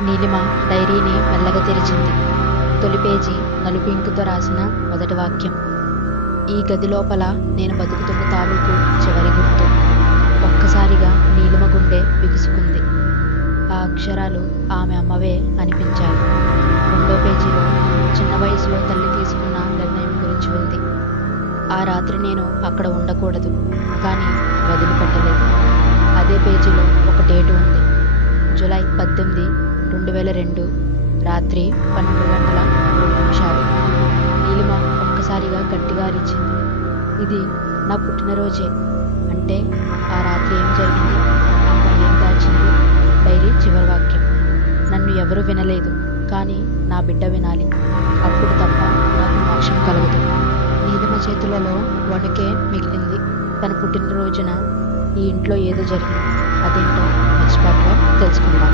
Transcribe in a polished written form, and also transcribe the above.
నీలిమ డైరీని మెల్లగా తెరిచింది. తొలి పేజీ నలుపు ఇంకుతో రాసిన మొదటి వాక్యం. ఈ గది లోపల నేను బతుకుతున్న తాలూకు చివరి గుర్తు. ఒక్కసారిగా నీలిమ గుండె బిగుసుకుంది. ఆ అక్షరాలు ఆమె అమ్మవే అనిపించాయి. రెండో పేజీలో చిన్న వయసులో తల్లి తీసుకున్న నిర్ణయం గురించి ఉంది. ఆ రాత్రి నేను అక్కడ ఉండకూడదు, కానీ వదిలిపెట్టలేదు. అదే పేజీలో ఒక డేటు ఉంది. జూలై 18, 2002 రాత్రి 12:03. నీలిమ ఒక్కసారిగా గట్టిగా అరిచింది. ఇది నా పుట్టినరోజే. అంటే ఆ రాత్రి ఏం జరిగింది? అమ్మ ఏం దాచింది? డైరీ చివరి వాక్యం. నన్ను ఎవరూ వినలేదు, కానీ నా బిడ్డ వినాలి. అప్పుడు తప్ప నాకు మోక్షం కలగదు. నీలిమ చేతులలో వణుకే మిగిలింది. తన పుట్టినరోజున ఈ ఇంట్లో ఏదో జరిగింది. అదేంటో నెక్స్ట్ పార్ట్లో తెలుసుకుందాం.